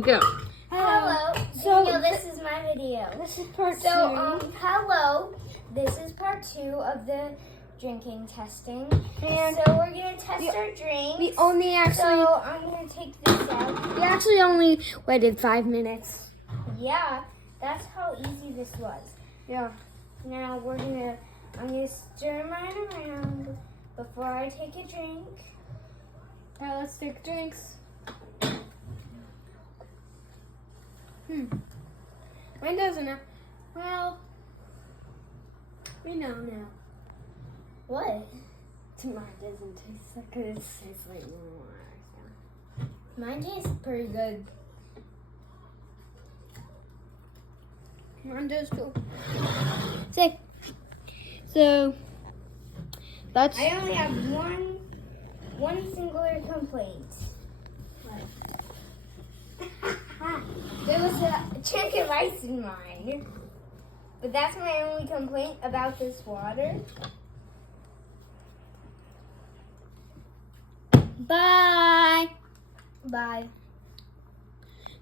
Go. Hello. So- Daniel, this is my video. This is part So, two. hello. This is part 2 of the drinking testing. And so we're gonna test we- our drinks. we only actually So I'm gonna take this out. we actually only waited 5 minutes. Yeah, that's how easy this was. Yeah. Now I'm gonna stir mine around before I take a drink. Alright, let's take drinks. Mine doesn't know. Well, we know now. What? Mine doesn't taste like it. It tastes like more. Mine tastes pretty good. Mine does too. Sick. So that's I only have one singular complaint. There was a chunk of ice in mine. But that's my only complaint about this water. bye. Bye.